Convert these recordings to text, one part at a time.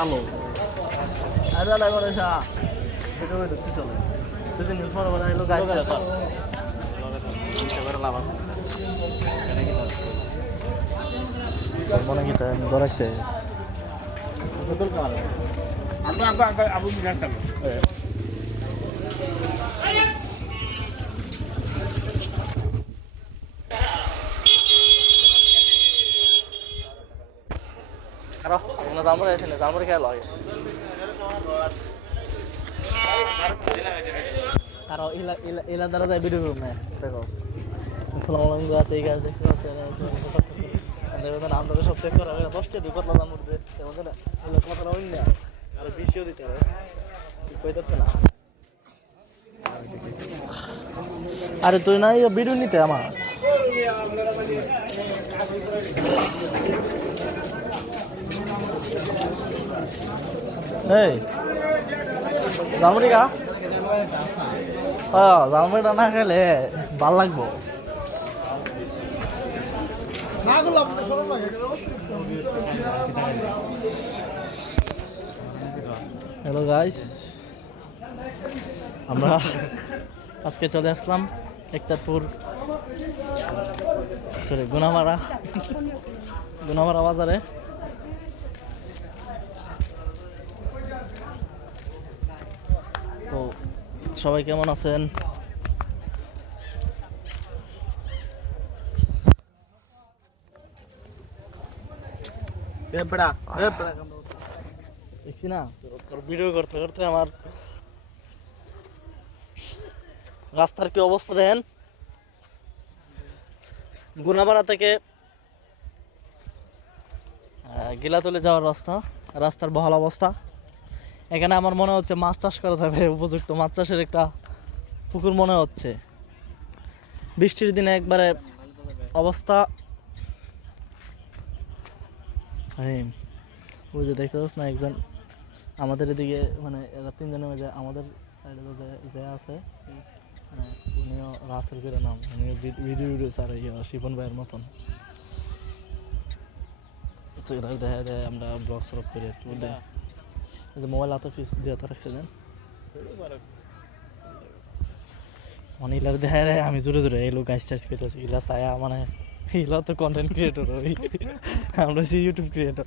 সালো আরে লাই করে সা ভিডিও ঢুকতে চলে দুদিন পর পর এলো গাছ আছে বিশে করে লাভ আছে এটা কি মনে কি তাই ধরতে কত কাল আগে আবু মিরাটা আরে ওনা জামর আছে না জামর খেলা লাগে আর ইলা ইলা ইলা দ্বারা যাই ভিডিও করব না দেখো আসসালামু আলাইকুম গাছ এই গাছ দেখতে পাচ্ছেন দেখো নাম ধরে সব চেক করা 10টা দুই কতলা দাম উঠবে তেমন না এগুলো কতলা হইল না আর 20ও দিতে হবে কই দিতে না আরে তুই না এই ভিডিও নিতে আমার এই জামরিকা হ্যাঁ জামরিটা না খেলে ভাল লাগবো হ্যালো গাইস আমরা আজকে চলে আসলাম একতারপুর সরি গুনামারা বাজারে তো সবাই কেমন আছেন দেখছি না তোর ভিডিও করতে করতে আমার রাস্তার কি অবস্থা দেখেন গুনাপাড়া থেকে গিলাতলে যাওয়ার রাস্তার বহাল অবস্থা এখানে আমার মনে হচ্ছে মাছ চাষ করা যাবে উপযুক্ত মাছ চাষের একটা পুকুর মনে হচ্ছে বৃষ্টির দিনে একবারে অবস্থা বুঝে দেখতে পাচ্ছ না একজন আমাদের এদিকে মানে এরা তিনজনের মধ্যে আমাদের সাইডে যে আছে উনিও রাসেল করে নাম উনিও ভিডিও স্যার শিপন ভাইয়ের মতন তো এরা দেখা যায় আমরা ব্লগ সরব করি একটু মোবাইল হাতে ফিস দিয়ে তো রাখছিলেন মানে এলার দেখা যায় আমি জোরে জোরে এলো গাছ টাইস করতেছি এলা ছায়া মানে এলা তো কন্টেন্ট ক্রিয়েটর ওই আমরা হচ্ছি ইউটিউব ক্রিয়েটর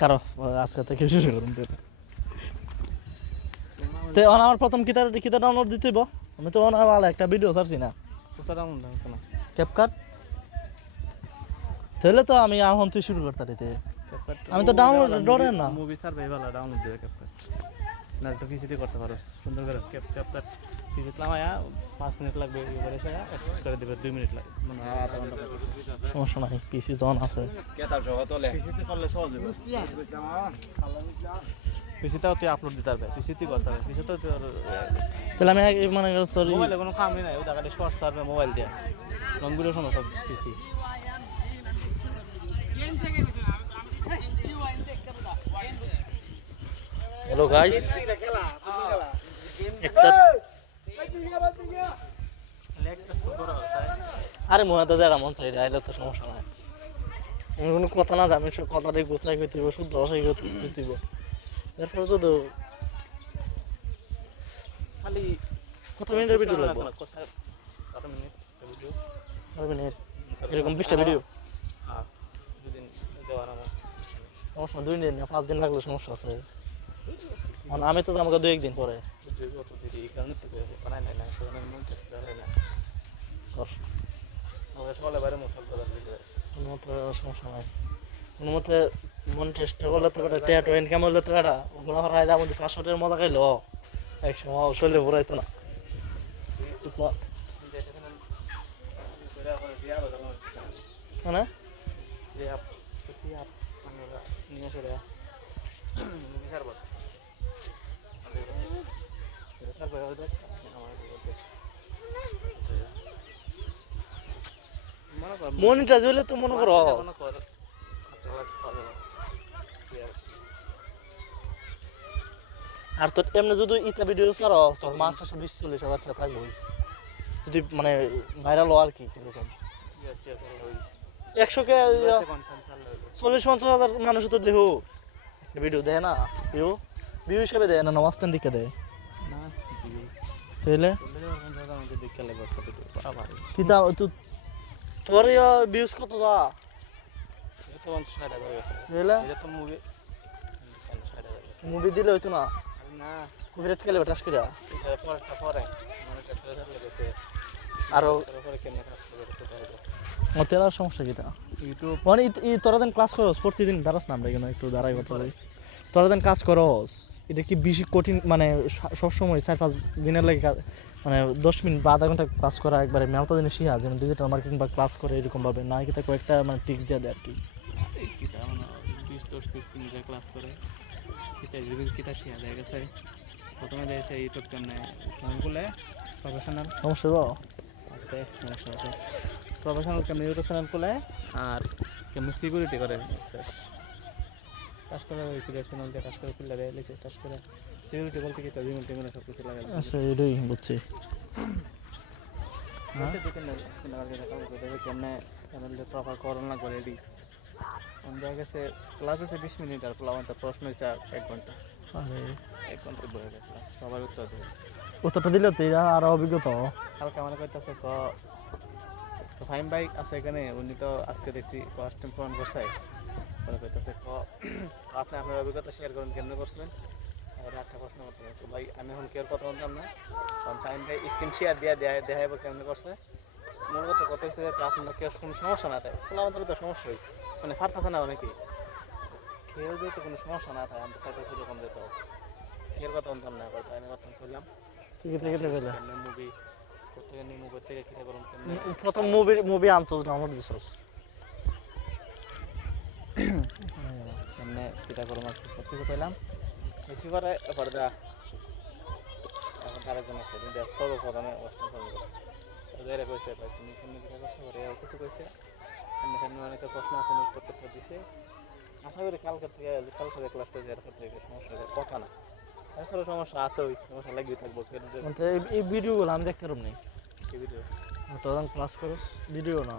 কারো আজকে থেকে শুরু করুন তো আমার প্রথম কিতা ডাউনলোড দিতে হইব আমি তো ভালো একটা ভিডিও ছাড়ছি না ক্যাপকাট তাহলে তো আমি এখন তুই শুরু করতে দিতে আমি তো ডাউনলোড ডরে না মুভি স্যার ভাই ভালো ডাউনলোড দিয়ে ক্যাপকাট না তো পিসিতে করতে পারো সুন্দর করে ক্যাপকাট পিসিতে লামায়া 5 মিনিট লাগবে এবারে সেটা এক্সপোর্ট করে দিবে 2 মিনিট লাগবে মানে আধা ঘন্টা সমস্যা নাই পিসি জন আছে কেতাব সহ তোলে পিসিতে করলে সহজ হবে পিসিতেও তুই আপলোড দিতে পারবে পিসিতে করতে হবে পিসিতে তো তাহলে আমি মানে সরি মোবাইলে কোনো কামই নাই ও জায়গাটা শর্ট সার্ভে মোবাইল দিয়ে রংগুলো সমস্যা পিসি হ্যালো গাইস একটা আরে মনে যারা মন চাই আইলে তো সমস্যা নাই কোনো কথা না আমি সব কথাটাই গোছাই করতে দিব শুদ্ধ ভাষাই করতে দিব এরপর তো খালি কত মিনিটের ভিডিও লাগবে কত মিনিট ভিডিও 5 মিনিট এরকম 20টা ভিডিও হ্যাঁ দুদিন দেওয়ার আমার সমস্যা 2 দিন না 5 দিন লাগলে সমস্যা আছে মানে আমি তো আমাকে 2-1 দিন পরে কত দিদি এই কারণে তো বানাই নাই না কারণ মন টেস্ট করে না আমাদের সকালে বাইরে মশলা করার ভিডিও আছে কোনো মতো সমস্যা নাই কোনো মতে মন চেষ্টা করলে তো টেটো ইনকাম হলে তো এটা ওগুলো হারাই যাবো 500 টাকার মজা খাইলো এক সময় শরীরে ভরাইতো না মানে মনিটাইজ হলে তো মনে করো আর তোর এমনি যদি ইটা ভিডিও করো তোর মাস শেষে 20-40 হাজার টাকা থাকবে যদি মানে ভাইরাল হওয়ার কি কিরকম 100 কে 40-50 হাজার মানুষ তো দেখো ভিডিও দেয় না ভিউ ভিউ হিসেবে দেয় না নমাজ দিকে দেয় না তাহলে দেখতে লাগবে একটা ভিডিও করা ভালো কি দাম তোর ভিউজ কত দা এটা 50,000 হয়ে গেছে তাহলে এটা তো মুভি 50,000 মুভি দিলে হইতো না না কপিরাইট খেলে টাস করে এটা পরে মানে ট্রেলার লেগেছে আরো পরে কেমনে কাজ করবে তেল আর সমস্যা কি তা ইউটিউব মানে তোরা দিন ক্লাস করস প্রতিদিন দাঁড়াস না আমরা কেন একটু দাঁড়াই কথা বলি তোরা দিন কাজ করস এটা কি বেশি কঠিন মানে সবসময় 4-5 দিনের লাগে মানে 10 মিনিট বা আধা ঘন্টা ক্লাস করা একবারে মেলতা জিনিস শিখা যেমন ডিজিটাল মার্কেটিং বা ক্লাস করে এরকম ভাবে না কি তা কয়েকটা মানে টিপস দিয়ে দেয় আর কি কিতা মানে 20-10 মিনিট ক্লাস করে কিতা রিভিউ কিতা শিয়া দেখা গেছে প্রথমে দেখেছে ইউটিউব কেমনে ইসলাম বলে প্রফেশনাল সমস্যা গো সমস্যা আছে প্রফেশনাল কেমন ইউটিউব চ্যানেল খুলে আর কেমন সিকিউরিটি করে কাজ করে ওই ক্রিয়েশনাল দিয়ে কাজ করে খুলে দেয় লিখে কাজ করে সিকিউরিটি বলতে কি তো জিমেল টিমেল সব কিছু লাগাই আচ্ছা এটাই বুঝছি কেমনে চ্যানেলটা প্রপার করোনা করে রেডি দেখা গেছে ক্লাস আছে 20 মিনিট আর আমাদের প্রশ্ন হয়েছে 1 ঘন্টা আরে 1 ঘন্টা বলে ক্লাস সবার উত্তর দেবে উত্তরটা দিলে তো এরা আরো অভিজ্ঞতা হালকা মনে করতেছে তো ফাইম বাইক আছে এখানে উনি তো আজকে দেখছি ফার্স্ট টাইম ফোন করছে মনে করতেছে আপনি আপনার অভিজ্ঞতা শেয়ার করুন কেমন করছিলেন আর একটা প্রশ্ন করতে তো ভাই আমি এখন কেয়ার কথা বলতাম না কারণ ফাইম ভাই স্ক্রিন শেয়ার দিয়ে দেখাবো কেমন করছে মূল কথা কত হচ্ছে যে আপনার কেউ কোনো সমস্যা না থাকে কোনো আমাদের তো সমস্যাই মানে ফাটতেছে না অনেকেই খেয়েও যেহেতু কোনো সমস্যা না থাকে আমাদের সাথে সেরকম যেত কেয়ার কথা বলতাম না এবার আমি কথা করলাম মুভি কোথেকে নিয়ে মুভি থেকে কিটা করুন প্রথম মুভি আনছস না আমার দিছস এমনি কিটা করুন আর সব কিছু পেলাম বেশি করে পর্দা এখন আরেকজন আছে সর্বপ্রথমে অষ্টম ওদের কইছে তুমি কেমনি কিটা করছো ওরে কিছু কইছে এমনি অনেকে প্রশ্ন আছে উত্তর দিছে আশা করি কালকে ক্লাসটা এরপর থেকে সমস্যা কথা না এরপরে সমস্যা আছে ওই সমস্যা লাগিয়ে থাকবো এই ভিডিওগুলো আমি দেখতে পারব না এই ভিডিও তোরা ক্লাস করস ভিডিও না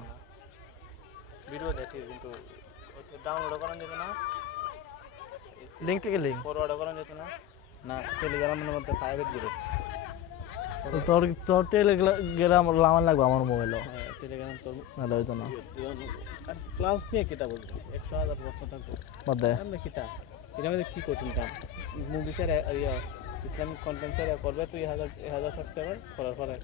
ভিডিও দেখি কিন্তু ডাউনলোড করা যেত না লিংক থেকে লিংক ফরওয়ার্ড করা যেত না না টেলিগ্রামের মধ্যে প্রাইভেট গ্রুপ তোর টেলিগ্রাম লামান লাগবে আমার মোবাইলে টেলিগ্রাম তো ভালো হইতো না ক্লাস নিয়ে কিতা বলবো 100,000 প্রশ্ন থাকতো বাদে আমরা কিতা এটা আমাদের কি কঠিন কাম movie sir Islamic content sir করবে তুই 1000 সাবস্ক্রাইবার করার পরে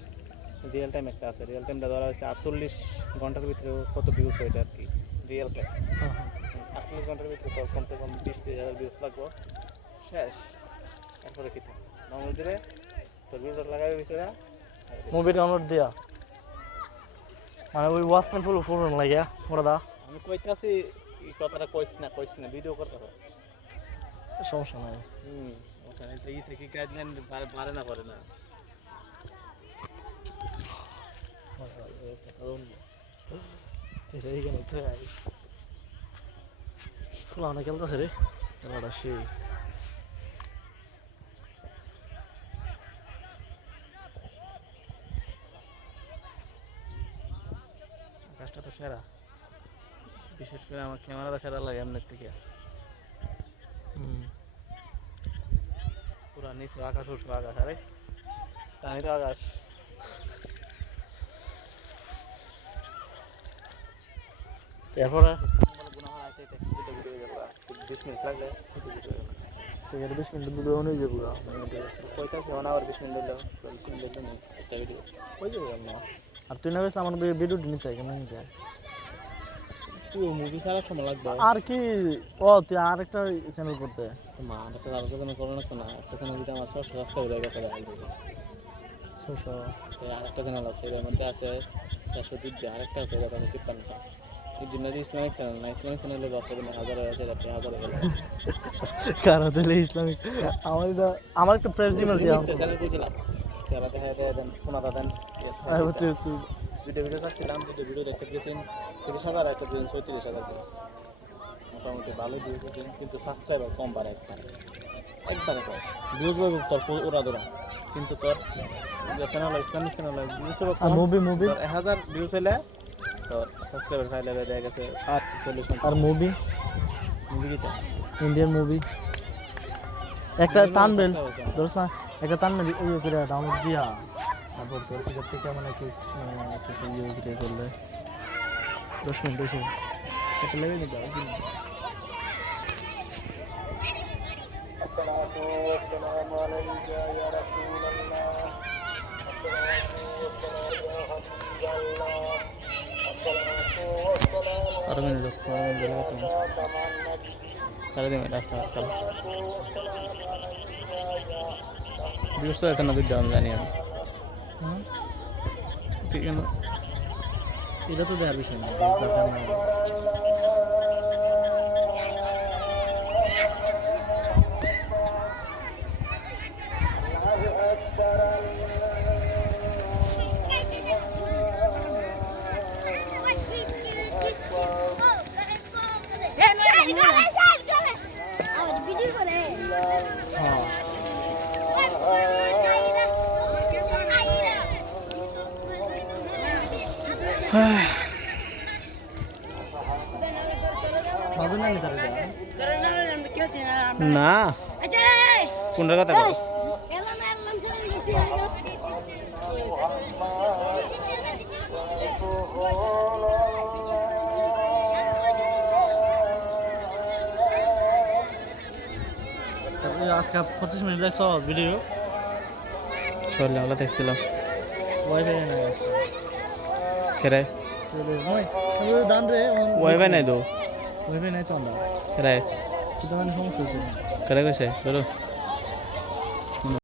রিয়েল টাইম একটা আছে রিয়েল টাইমটা ধরা হয়েছে 48 ঘন্টার ভিতরে কত ভিউজ হয় এটা আর কি রিয়েল টাইম 48 ঘন্টার ভিতরে তোর কমসে কম 20-30,000 ভিউজ লাগবো শেষ এরপরে কিতা ডাউনলোড দিলে তোর ভিউজ লাগাবে বিচারা মুভি ডাউনলোড দিয়া মানে ওই ওয়াচ টাইম ফুল লাগে ওরা দা আমি কইতাছি এই কথাটা কইছ না ভিডিও করতে পারছ সমস্যা নাই ওখানে থেকে গাইডলাইন বাড়ে না করে না এটাই কেন খোলা অনেক খেলতেছে রে খেলাটা সেই কাজটা তো সেরা বিশেষ করে আমার ক্যামেরাটা সেরা লাগে এমনি থেকে পুরা নিচে আকাশ উঠছে আকাশ আরে টানি তো আকাশ এরপরে 20 মিনিট লাগলে 20 মিনিট ভিডিও নিয়ে যাবো কইতাছি আবার 20 মিনিট দিল 40 মিনিট দিল একটা ভিডিও কই যাবো আমরা আর তুই না আমার ভিডিও নিতে চাই কেন নিতে তুই মুভি ছাড়ার সময় লাগবে আর কি ও তুই আর একটা চ্যানেল করতে মা একটা আলোচনা করো না তো না একটা চ্যানেল দিতে আমার 600 রাস্তা হয়ে গেছে দেখাই দেবে 600 আর একটা চ্যানেল আছে এর মধ্যে আছে 402 দিয়ে আরেকটা আছে এটা আমি 53টা এই জন্য ইসলামিক চ্যানেল না ইসলামিক চ্যানেলে বাপ করে 1000 আছে এটা 1000 গেল কারণ তাহলে ইসলামিক আমার একটা প্রেস জিমেল দিয়া চ্যানেল কইছিলাম যারা দেখা দেন শোনাটা দেন ভিডিও চাচ্ছিলাম ভিডিও দেখতে গেছেন 30,000 একটা দিন 36,000 মোটামুটি ভালোই দিয়েছেন কিন্তু সাবস্ক্রাইবার কম বাড়ে একটা একবারে কম ভিউজ পাবো তোর ওরা ধরা কিন্তু তোর চ্যানেল ইসলামিক চ্যানেল ভিউজ পাবো আর কম মুভি 1000 ভিউজ হলে তোর সাবস্ক্রাইবার ফাইলে দেখা গেছে 40 আর মুভি মুভি কিটা ইন্ডিয়ান মুভি একটা টানবেল ধরছ না একটা টানবেল ইয়ে করে ডাউনলোড দিয়া তারপর তোর থেকে মানে কিছু ইয়ে করে করলে 10 মিনিট হয়েছে এটা লেগে নিতে হবে আরো মিনিট করে দিন এটা সার্কেল ভিউজ তো এত না দিতে আমি জানি আমি ঠিক আছে এটা তো দেওয়ার বিষয় না না কোনটার কথা বলছ আজকে 25 মিনিট দেখছ ভিডিও চলে আমরা দেখছিলাম ওয়াইফাই নাই আজকে কেরে দান রে ওয়াইফাই নাই তো ওয়াইফাই নাই তো আমরা কেরে কি তো মানে সমস্যা হয়েছে কেরে কইছে বলো